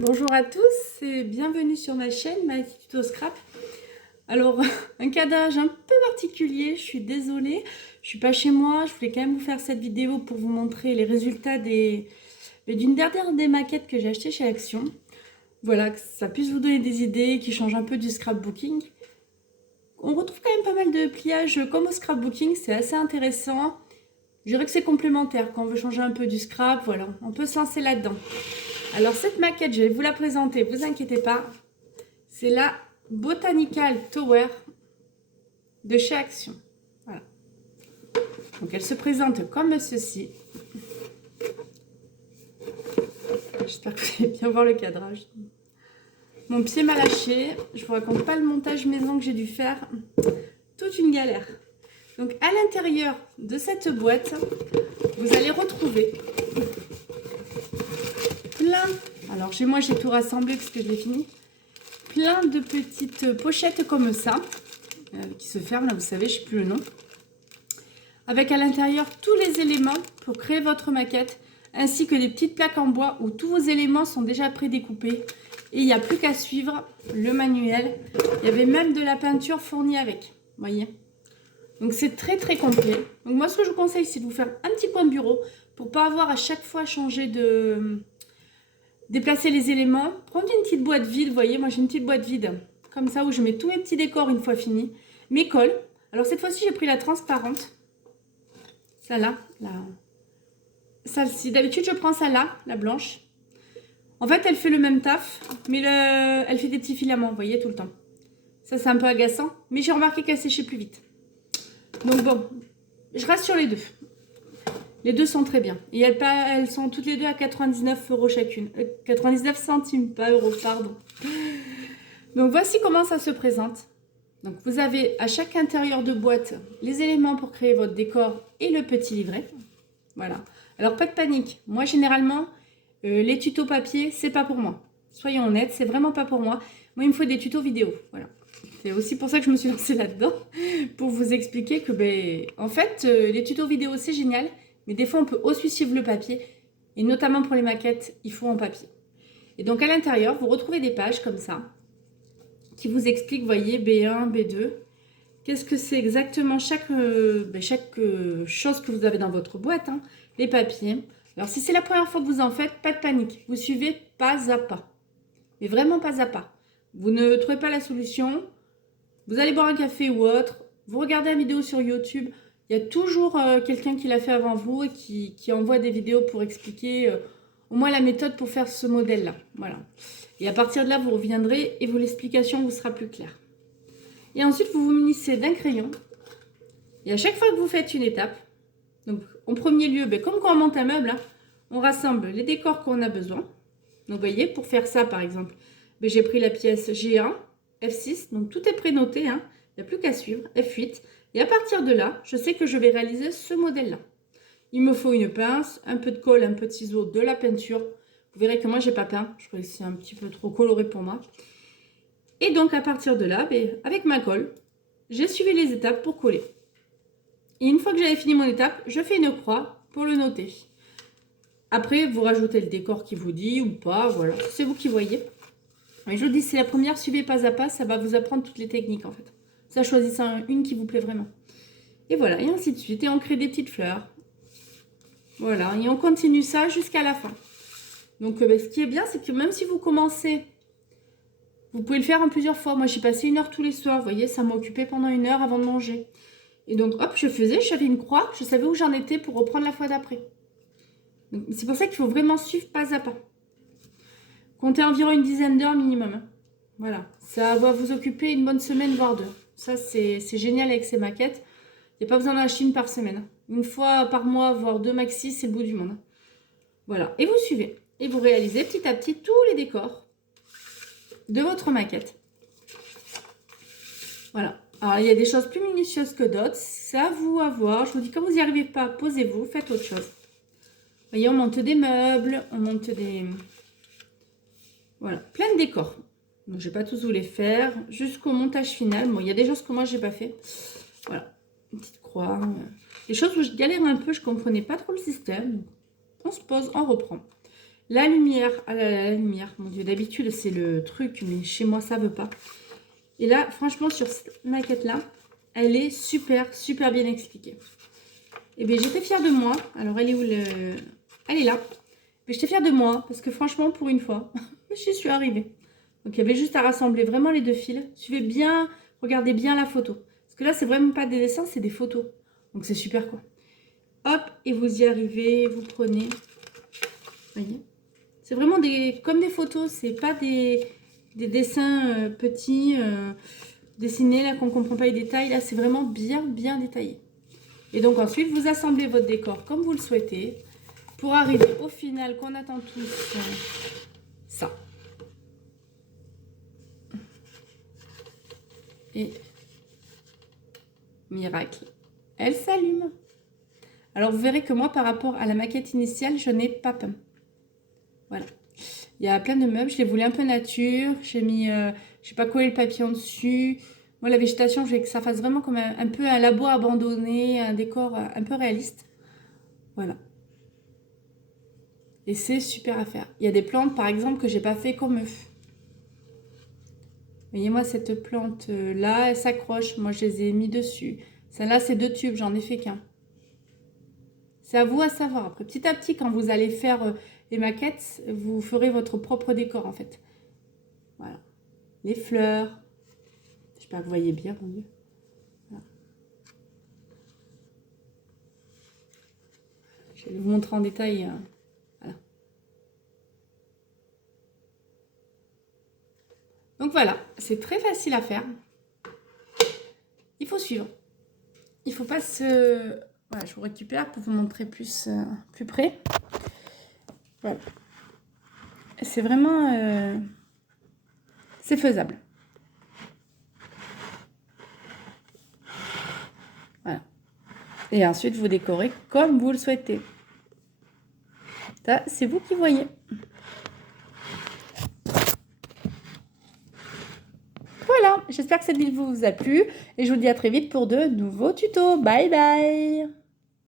Bonjour à tous et bienvenue sur ma chaîne Mathie Tuto Scrap. Alors, un cadage un peu particulier, je suis désolée, je suis pas chez moi, je voulais quand même vous faire cette vidéo pour vous montrer les résultats d'une dernière des maquettes que j'ai achetées chez Action. Voilà, que ça puisse vous donner des idées qui changent un peu du scrapbooking. On retrouve quand même pas mal de pliages comme au scrapbooking, c'est assez intéressant. Je dirais que c'est complémentaire quand on veut changer un peu du scrap, voilà, on peut se lancer là-dedans. Alors cette maquette, je vais vous la présenter, vous inquiétez pas. C'est la Botanical Tower de chez Action. Voilà. Donc elle se présente comme ceci. J'espère que vous allez bien voir le cadrage. Mon pied m'a lâché. Je vous raconte pas le montage maison que j'ai dû faire. Toute une galère. Donc à l'intérieur de cette boîte, vous allez retrouver plein. Alors chez moi j'ai tout rassemblé parce que je l'ai fini. Plein de petites pochettes comme ça. Qui se ferment, là vous savez, je ne sais plus le nom. Avec à l'intérieur tous les éléments pour créer votre maquette, ainsi que des petites plaques en bois où tous vos éléments sont déjà prédécoupés. Et il n'y a plus qu'à suivre le manuel. Il y avait même de la peinture fournie avec, voyez. Donc c'est très très complet. Donc moi ce que je vous conseille c'est de vous faire un petit coin de bureau pour pas avoir à chaque fois changer de... déplacer les éléments. Prendre une petite boîte vide, vous voyez, moi j'ai une petite boîte vide comme ça où je mets tous mes petits décors une fois fini. Mes colles. Alors cette fois-ci j'ai pris la transparente. Celle-là, celle-ci. D'habitude, je prends celle-là, la blanche. En fait, elle fait le même taf, mais elle fait des petits filaments, vous voyez, tout le temps. Ça, c'est un peu agaçant, mais j'ai remarqué qu'elle séchait plus vite. Donc bon, je reste sur les deux. Les deux sont très bien. Et elles sont toutes les deux à 99 € chacune. 99 centimes, pas euros, pardon. Donc voici comment ça se présente. Donc vous avez à chaque intérieur de boîte les éléments pour créer votre décor et le petit livret. Voilà. Alors pas de panique. Moi généralement les tutos papier c'est pas pour moi. Soyons honnêtes, c'est vraiment pas pour moi. Moi il me faut des tutos vidéo. Voilà. C'est aussi pour ça que je me suis lancée là-dedans pour vous expliquer que en fait les tutos vidéo c'est génial, mais des fois on peut aussi suivre le papier et notamment pour les maquettes il faut en papier. Et donc à l'intérieur vous retrouvez des pages comme ça qui vous expliquent, voyez, B1, B2. Qu'est-ce que c'est exactement chaque chose que vous avez dans votre boîte, hein, les papiers. Alors si c'est la première fois que vous en faites, pas de panique. Vous suivez pas à pas. Mais vraiment pas à pas. Vous ne trouvez pas la solution. Vous allez boire un café ou autre. Vous regardez une vidéo sur YouTube. Il y a toujours quelqu'un qui l'a fait avant vous et qui envoie des vidéos pour expliquer au moins la méthode pour faire ce modèle-là. Voilà. Et à partir de là, vous reviendrez et l'explication vous sera plus claire. Et ensuite, vous vous munissez d'un crayon. Et à chaque fois que vous faites une étape, donc en premier lieu, comme quand on monte un meuble, hein, on rassemble les décors qu'on a besoin. Donc vous voyez, pour faire ça par exemple, j'ai pris la pièce G1, F6, donc tout est prénoté, hein, il n'y a plus qu'à suivre, F8. Et à partir de là, je sais que je vais réaliser ce modèle-là. Il me faut une pince, un peu de colle, un peu de ciseaux, de la peinture. Vous verrez que moi, j'ai pas peint, je crois que c'est un petit peu trop coloré pour moi. Et donc à partir de là, avec ma colle, j'ai suivi les étapes pour coller. Et une fois que j'avais fini mon étape, je fais une croix pour le noter. Après, vous rajoutez le décor qui vous dit ou pas, voilà, c'est vous qui voyez. Et je vous dis, c'est la première, suivez pas à pas, ça va vous apprendre toutes les techniques en fait. Ça, choisissez une qui vous plaît vraiment. Et voilà, et ainsi de suite. Et on crée des petites fleurs. Voilà, et on continue ça jusqu'à la fin. Donc ce qui est bien, c'est que même si vous commencez, vous pouvez le faire en plusieurs fois. Moi, j'y passais 1 heure tous les soirs, vous voyez, ça m'occupait pendant 1 heure avant de manger. Et donc, hop, j'avais une croix, je savais où j'en étais pour reprendre la fois d'après. C'est pour ça qu'il faut vraiment suivre pas à pas. Comptez environ une dizaine d'heures minimum. Hein. Voilà, ça va vous occuper une bonne semaine, voire 2. Ça, c'est génial avec ces maquettes. Il n'y a pas besoin d'en acheter une par semaine. Une fois par mois, voire 2 maxi, c'est le bout du monde. Voilà, et vous suivez. Et vous réalisez petit à petit tous les décors de votre maquette. Voilà. Alors, il y a des choses plus minutieuses que d'autres. C'est à vous à voir. Je vous dis, quand vous n'y arrivez pas, posez-vous, faites autre chose. Vous voyez, on monte des meubles, on monte des... Voilà, plein de décors. Donc, je ne vais pas tous vous les faire jusqu'au montage final. Bon, il y a des choses que moi, je n'ai pas fait. Voilà, une petite croix. Des choses où je galère un peu, je ne comprenais pas trop le système. On se pose, on reprend. la lumière, mon Dieu, d'habitude c'est le truc, mais chez moi ça veut pas. Et là, franchement, sur cette maquette-là, elle est super, super bien expliquée. Et bien, j'étais fière de moi. Alors, elle est où le... Elle est là. Mais j'étais fière de moi, parce que franchement, pour une fois, j'y suis arrivée. Donc, il y avait juste à rassembler vraiment les deux fils. Suivez bien, regardez bien la photo. Parce que là, c'est vraiment pas des dessins, c'est des photos. Donc, c'est super, quoi. Hop, et vous y arrivez, vous prenez. Voyez, c'est vraiment comme des photos, c'est pas des dessins petits, dessinés, là, qu'on ne comprend pas les détails. Là, c'est vraiment bien, bien détaillé. Et donc, ensuite, vous assemblez votre décor comme vous le souhaitez pour arriver au final qu'on attend tous ça. Et miracle, elle s'allume. Alors, vous verrez que moi, par rapport à la maquette initiale, je n'ai pas peint. Voilà. Il y a plein de meubles. Je les voulais un peu nature. J'ai mis, je n'ai pas collé le papier en dessus. Moi, la végétation, je veux que ça fasse vraiment comme un peu un labo abandonné, un décor un peu réaliste. Voilà. Et c'est super à faire. Il y a des plantes, par exemple, que j'ai pas fait comme eux. Voyez-moi cette plante-là, elle s'accroche. Moi, je les ai mis dessus. Celle-là, c'est 2 tubes. J'en ai fait qu'un. C'est à vous à savoir. Après, petit à petit, quand vous allez faire les maquettes, vous ferez votre propre décor, en fait. Voilà. Les fleurs. J'espère que vous voyez bien, mon Dieu. Voilà. Je vais vous montrer en détail. Voilà. Donc voilà, c'est très facile à faire. Il faut suivre. Il ne faut pas se... Voilà, je vous récupère pour vous montrer plus près. Voilà. C'est vraiment... c'est faisable. Voilà. Et ensuite, vous décorez comme vous le souhaitez. Ça, c'est vous qui voyez. Voilà, j'espère que cette vidéo vous a plu. Et je vous dis à très vite pour de nouveaux tutos. Bye bye!